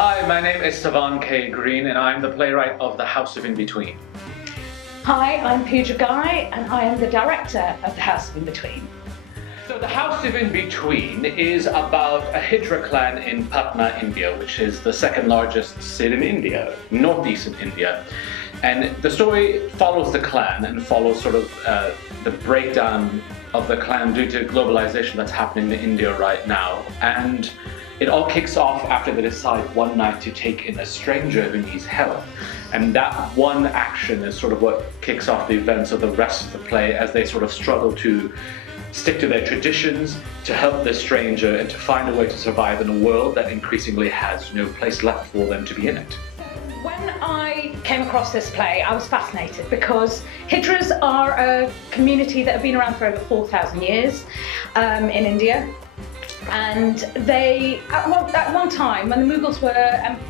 Hi, my name is Savan K. Green and I'm the playwright of The House of In-Between. Hi, I'm Hijra, and I am the director of The House of In-Between. So The House of In-Between is about a Hijra clan in Patna, India, which is the second largest city in India, northeastern India. And the story follows the clan and follows sort of the breakdown of the clan due to globalization that's happening in India right now. And it all kicks off after they decide one night to take in a stranger who needs help. And that one action is sort of what kicks off the events of the rest of the play as they sort of struggle to stick to their traditions, to help the stranger, and to find a way to survive in a world that increasingly has no place left for them to be in it. When I came across this play, I was fascinated because Hijras are a community that have been around for over 4,000 years in India. And they, at one time, when the Mughals were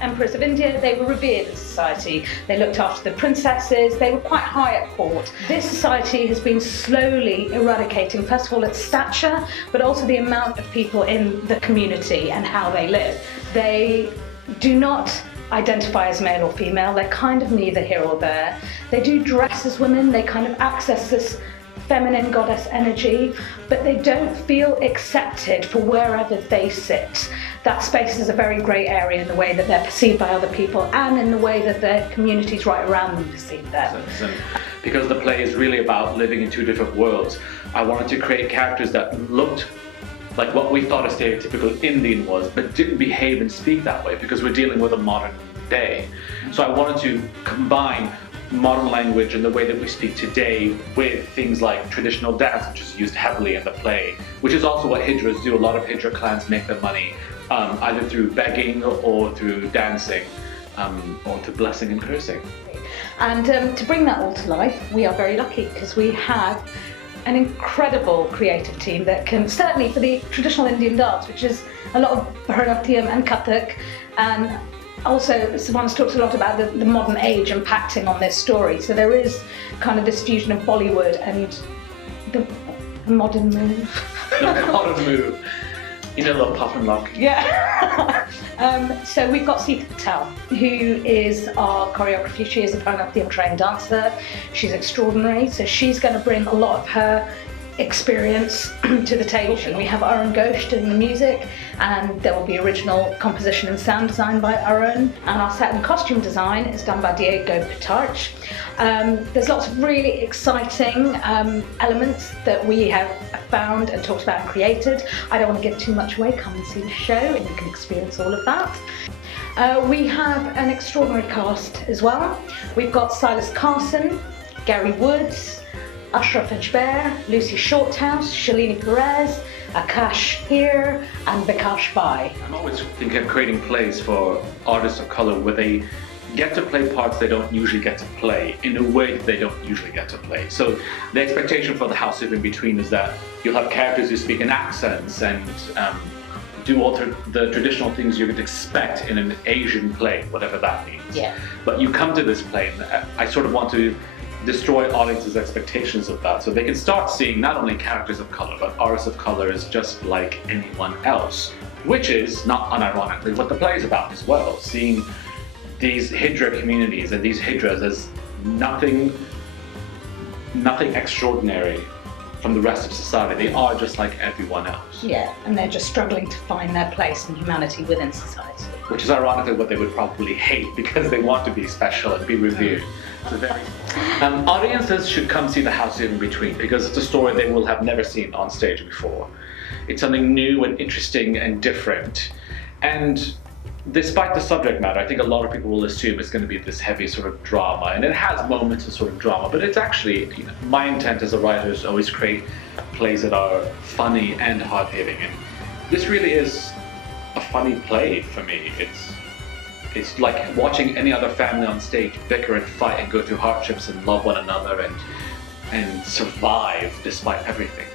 emperors of India, they were revered in society. They looked after the princesses, they were quite high at court. This society has been slowly eradicating, first of all, its stature, but also the amount of people in the community and how they live. They do not identify as male or female, they're kind of neither here or there. They do dress as women, they kind of access this feminine goddess energy, but they don't feel accepted for wherever they sit. That space is a very grey area in the way that they're perceived by other people and in the way that their communities right around them perceive them. Because the play is really about living in two different worlds, I wanted to create characters that looked like what we thought a stereotypical Indian was, but didn't behave and speak that way because we're dealing with a modern day. So I wanted to combine modern language and the way that we speak today with things like traditional dance, which is used heavily in the play, which is also what Hijras do. A lot of Hijra clans make their money either through begging or through dancing or through blessing and cursing. And to bring that all to life, we are very lucky because we have an incredible creative team that can, certainly for the traditional Indian dance, which is a lot of Bharatanatyam and Kathak, and also Savan's talked a lot about the modern age impacting on this story. So there is kind of this fusion of Bollywood and the modern move. The modern move. You know, a little pop and lock. Yeah. So we've got Sita Patel, who is our choreographer. She is a Bharatanatyam trained dancer. She's extraordinary. So she's going to bring a lot of her experience to the table. We have Arun Ghosh doing the music, and there will be original composition and sound design by Arun, and our set and costume design is done by Diego Pitarch. There's lots of really exciting elements that we have found and talked about and created. I don't want to give too much away. Come and see the show and you can experience all of that. We have an extraordinary cast as well. We've got Silas Carson, Gary Woods, Ashraf Ajber, Lucy Shorthouse, Shalini Perez, Akash here, and Vikash Bai. I'm always thinking of creating plays for artists of colour where they get to play parts they don't usually get to play in a way that they don't usually get to play. So the expectation for The House of In-Between is that you'll have characters who speak in accents and do all the traditional things you would expect in an Asian play, whatever that means. Yeah. But you come to this play and I sort of want to destroy audiences' expectations of that, so they can start seeing not only characters of color, but artists of color as just like anyone else, which is, not unironically, what the play is about as well, seeing these Hijra communities and these Hijras as nothing extraordinary from the rest of society. They are just like everyone else. Yeah, and they're just struggling to find their place in humanity within society. Which is ironically what they would probably hate because they want to be special and be revered. So very audiences should come see The House of In-Between because it's a story they will have never seen on stage before. It's something new and interesting and different. And despite the subject matter, I think a lot of people will assume it's going to be this heavy sort of drama, and it has moments of sort of drama, but it's actually, my intent as a writer is to always create plays that are funny and hard-hitting, and this really is a funny play for me. It's like watching any other family on stage bicker and fight and go through hardships and love one another and survive despite everything.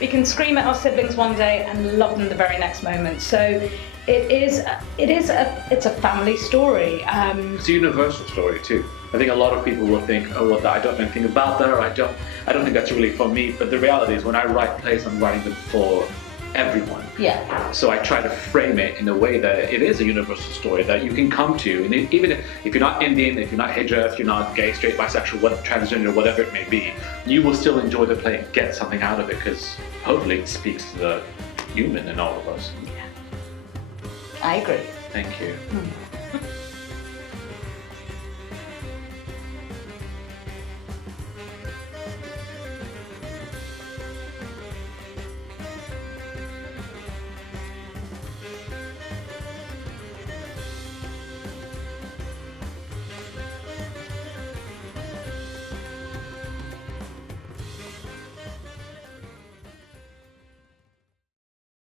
We can scream at our siblings one day and love them the very next moment. So it's a family story. It's a universal story too. I think a lot of people will think, oh, well, I don't know anything about that, or I don't think that's really for me. But the reality is, when I write plays, I'm writing them for everyone. Yeah. So I try to frame it in a way that it is a universal story that you can come to, and even if you're not Indian, if you're not Hijra, if you're not gay, straight, bisexual, transgender, whatever it may be, you will still enjoy the play and get something out of it because hopefully it speaks to the human in all of us. I agree. Thank you.